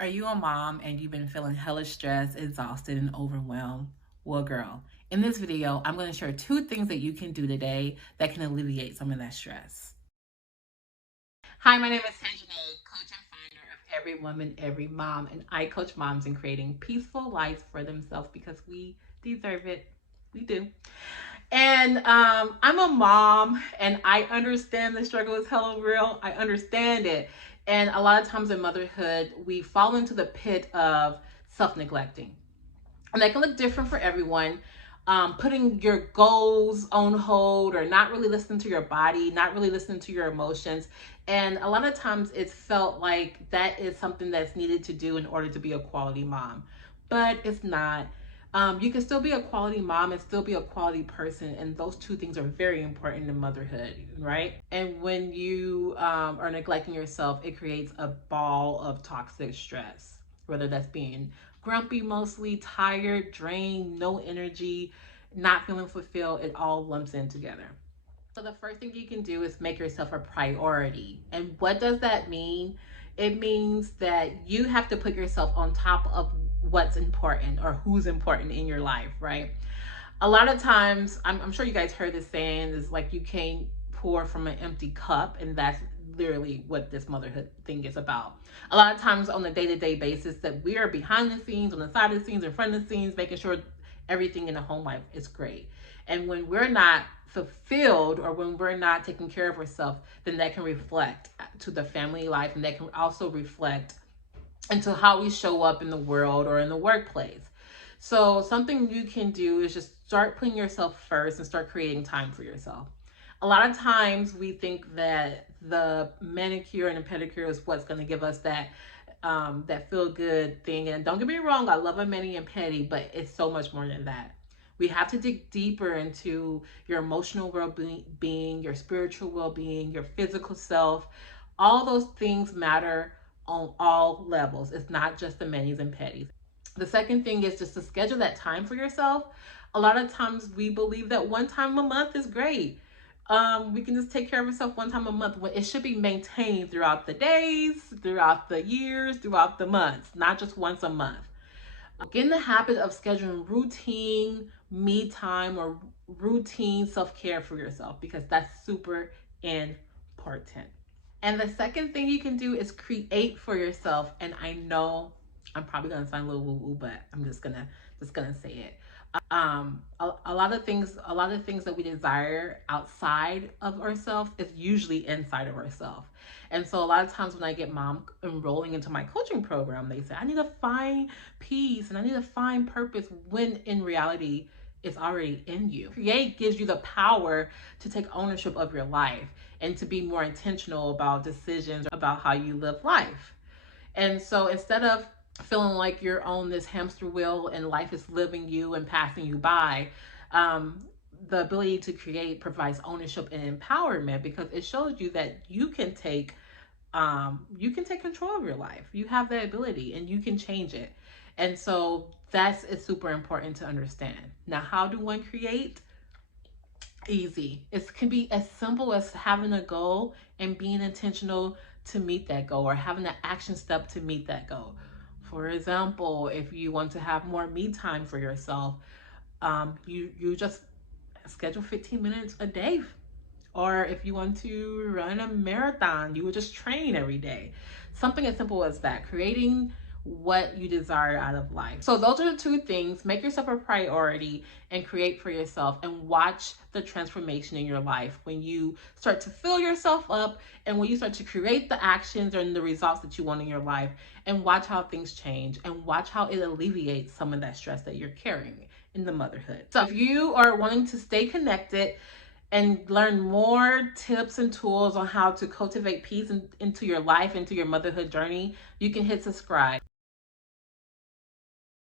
Are you a mom and you've been feeling hella stressed, exhausted, and overwhelmed? Well, girl, in this video, I'm going to share 2 things that you can do today that can alleviate some of that stress. Hi, my name is Tanjanae, coach and founder of Every Woman, Every Mom, and I coach moms in creating peaceful lives for themselves because we deserve it. We do. And I'm a mom and I understand the struggle is hella real. I understand it. And a lot of times in motherhood, we fall into the pit of self-neglecting. And that can look different for everyone. Putting your goals on hold or not really listening to your body, not really listening to your emotions. And a lot of times it's felt like that is something that's needed to do in order to be a quality mom. But it's not. You can still be a quality mom and still be a quality person, and those 2 things are very important in motherhood, right? And when you are neglecting yourself, it creates a ball of toxic stress, whether that's being grumpy, mostly tired, drained, no energy, not feeling fulfilled. It all lumps in together. So the first thing you can do is make yourself a priority. And what does that mean? It means that you have to put yourself on top of what's important or who's important in your life, right? A lot of times, I'm sure you guys heard this saying, is like you can't pour from an empty cup, and that's literally what this motherhood thing is about. A lot of times on a day-to-day basis that we are behind the scenes, on the side of the scenes, in front of the scenes, making sure everything in the home life is great. And when we're not fulfilled or when we're not taking care of ourselves, then that can reflect to the family life, and that can also reflect into how we show up in the world or in the workplace. So something you can do is just start putting yourself first and start creating time for yourself. A lot of times we think that the manicure and the pedicure is what's going to give us that feel good thing. And don't get me wrong, I love a mani and pedi, but it's so much more than that. We have to dig deeper into your emotional well-being, your spiritual well-being, your physical self. All those things matter on all levels. It's not just the manis and pedis. The second thing is just to schedule that time for yourself. A lot of times we believe that one time a month is great. We can just take care of ourselves one time a month. Well, it should be maintained throughout the days, throughout the years, throughout the months, not just once a month. Get in the habit of scheduling routine me time or routine self-care for yourself because that's super important. And the second thing you can do is create for yourself. And I know I'm probably gonna sound a little woo-woo, but I'm just gonna say it. A lot of things that we desire outside of ourselves is usually inside of ourselves. And so a lot of times when I get mom enrolling into my coaching program, they say, I need to find peace and I need to find purpose, when in reality, it's already in you. Create gives you the power to take ownership of your life and to be more intentional about decisions about how you live life. And so instead of feeling like you're on this hamster wheel and life is living you and passing you by, the ability to create provides ownership and empowerment because it shows you that you can take control of your life. You have that ability and you can change it. And so it's super important to understand. Now, how do one create? Easy. It can be as simple as having a goal and being intentional to meet that goal, or having an action step to meet that goal. For example, if you want to have more me time for yourself, you just schedule 15 minutes a day. Or if you want to run a marathon, you would just train every day. Something as simple as that, creating what you desire out of life. So those are the 2 things. Make yourself a priority and create for yourself, and watch the transformation in your life when you start to fill yourself up and when you start to create the actions and the results that you want in your life, and watch how things change and watch how it alleviates some of that stress that you're carrying in the motherhood. So if you are wanting to stay connected and learn more tips and tools on how to cultivate peace into your life, into your motherhood journey, you can hit subscribe.